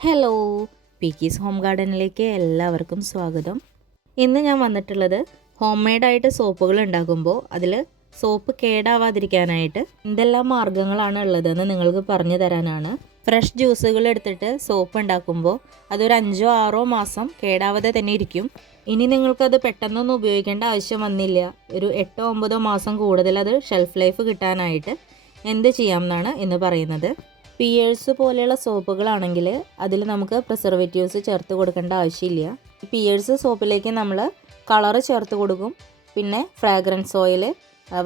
Hello പീക്കീസ് home ഗാർഡനിലേക്ക് എല്ലാവർക്കും സ്വാഗതം. ഇന്ന് ഞാൻ വന്നിട്ടുള്ളത് ഹോം മെയ്ഡായിട്ട് സോപ്പുകൾ ഉണ്ടാക്കുമ്പോൾ അതിൽ സോപ്പ് കേടാവാതിരിക്കാനായിട്ട് എന്തെല്ലാം മാർഗങ്ങളാണ് ഉള്ളതെന്ന് നിങ്ങൾക്ക് പറഞ്ഞു തരാനാണ്. ഫ്രഷ് ജ്യൂസുകൾ എടുത്തിട്ട് സോപ്പ് ഉണ്ടാക്കുമ്പോൾ അതൊരു അഞ്ചോ ആറോ മാസം കേടാവാതെ തന്നെ ഇരിക്കും. ഇനി നിങ്ങൾക്കത് പെട്ടെന്നൊന്നും ഉപയോഗിക്കേണ്ട ആവശ്യം വന്നില്ല. ഒരു എട്ടോ ഒമ്പതോ മാസം കൂടുതൽ അത് ഷെൽഫ് ലൈഫ് കിട്ടാനായിട്ട് എന്ത് ചെയ്യാം എന്നാണ് ഇന്ന് പറയുന്നത്. പിയേഴ്സ് പോലെയുള്ള സോപ്പുകളാണെങ്കിൽ അതിൽ നമുക്ക് പ്രിസർവേറ്റീവ്സ് ചേർത്ത് കൊടുക്കേണ്ട ആവശ്യമില്ല. പിയേഴ്സ് സോപ്പിലേക്ക് നമ്മൾ കളറ് ചേർത്ത് കൊടുക്കും. പിന്നെ fragrance oil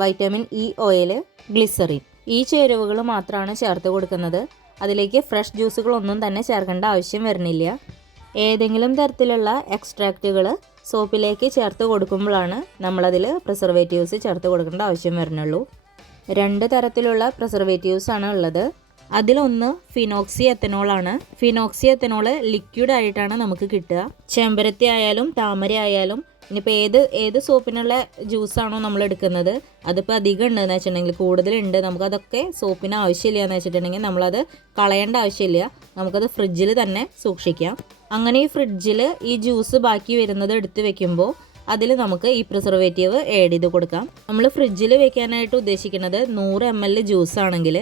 vitamin E oil glycerin. ഈ ചേരുവകൾ മാത്രമാണ് ചേർത്ത് കൊടുക്കുന്നത്. അതിലേക്ക് ഫ്രഷ് ജ്യൂസുകളൊന്നും തന്നെ ചേർക്കേണ്ട ആവശ്യം വരുന്നില്ല. ഏതെങ്കിലും തരത്തിലുള്ള എക്സ്ട്രാക്റ്റുകൾ സോപ്പിലേക്ക് ചേർത്ത് കൊടുക്കുമ്പോഴാണ് നമ്മളതിൽ പ്രിസർവേറ്റീവ്സ് ചേർത്ത് കൊടുക്കേണ്ട ആവശ്യം വരുന്നുള്ളൂ. രണ്ട് തരത്തിലുള്ള പ്രിസർവേറ്റീവ്സ് ആണ് ഉള്ളത്. അതിലൊന്ന് ഫിനോക്സി എത്തനോൾ ആണ് ഫിനോക്സി എത്തനോൾ ലിക്വിഡ് ആയിട്ടാണ് നമുക്ക് കിട്ടുക. ചെമ്പരത്തി ആയാലും താമര ആയാലും ഇനിയിപ്പോൾ ഏത് ഏത് സോപ്പിനുള്ള ജ്യൂസാണോ നമ്മൾ എടുക്കുന്നത് അതിപ്പോൾ അധികം ഉണ്ടെന്ന് വെച്ചിട്ടുണ്ടെങ്കിൽ കൂടുതലുണ്ട് നമുക്കതൊക്കെ സോപ്പിന് ആവശ്യമില്ല എന്ന് വെച്ചിട്ടുണ്ടെങ്കിൽ നമ്മളത് കളയേണ്ട ആവശ്യമില്ല. നമുക്കത് ഫ്രിഡ്ജിൽ തന്നെ സൂക്ഷിക്കാം. അങ്ങനെ ഈ ഫ്രിഡ്ജിൽ ഈ ജ്യൂസ് ബാക്കി വരുന്നത് എടുത്ത് വെക്കുമ്പോൾ അതിൽ നമുക്ക് ഈ പ്രിസർവേറ്റീവ് ആഡ് ചെയ്ത് കൊടുക്കാം. നമ്മൾ ഫ്രിഡ്ജിൽ വെക്കാനായിട്ട് ഉദ്ദേശിക്കുന്നത് നൂറ് എം എൽ ജ്യൂസ് ആണെങ്കിൽ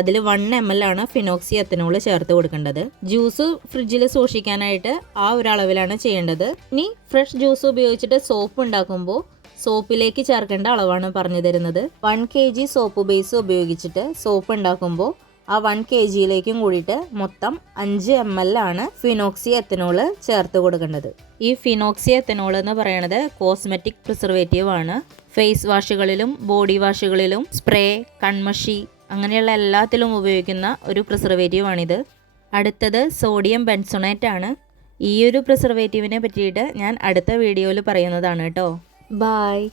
അതിൽ വൺ എം എൽ ആണ് ഫിനോക്സി എത്തനോൾ ചേർത്ത് കൊടുക്കേണ്ടത്. ജ്യൂസ് ഫ്രിഡ്ജിൽ സൂക്ഷിക്കാനായിട്ട് ആ ഒരു അളവിലാണ് ചെയ്യേണ്ടത്. ഇനി ഫ്രഷ് ജ്യൂസ് ഉപയോഗിച്ചിട്ട് സോപ്പ് ഉണ്ടാക്കുമ്പോൾ സോപ്പിലേക്ക് ചേർക്കേണ്ട അളവാണ് പറഞ്ഞു തരുന്നത്. One K G soap base ഉപയോഗിച്ചിട്ട് സോപ്പ് ഉണ്ടാക്കുമ്പോൾ ആ വൺ കെ ജിയിലേക്കും കൂടിയിട്ട് മൊത്തം അഞ്ച് എം എൽ ആണ് ഫിനോക്സി എത്തനോൾ ചേർത്ത് കൊടുക്കേണ്ടത്. ഈ ഫിനോക്സി എത്തനോൾ എന്ന് പറയുന്നത് കോസ്മെറ്റിക് പ്രിസർവേറ്റീവ് ആണ്. ഫേസ് വാഷുകളിലും ബോഡി വാഷുകളിലും സ്പ്രേ കൺമഷി അങ്ങനെയുള്ള എല്ലാത്തിലും ഉപയോഗിക്കുന്ന ഒരു പ്രിസർവേറ്റീവ് ആണിത്. അടുത്തത് സോഡിയം ബെൻസൊണേറ്റ് ആണ്. ഈ ഒരു പ്രിസർവേറ്റീവിനെ പറ്റിയിട്ട് ഞാൻ അടുത്ത വീഡിയോയിൽ പറയുന്നതാണ് കേട്ടോ. ബായ്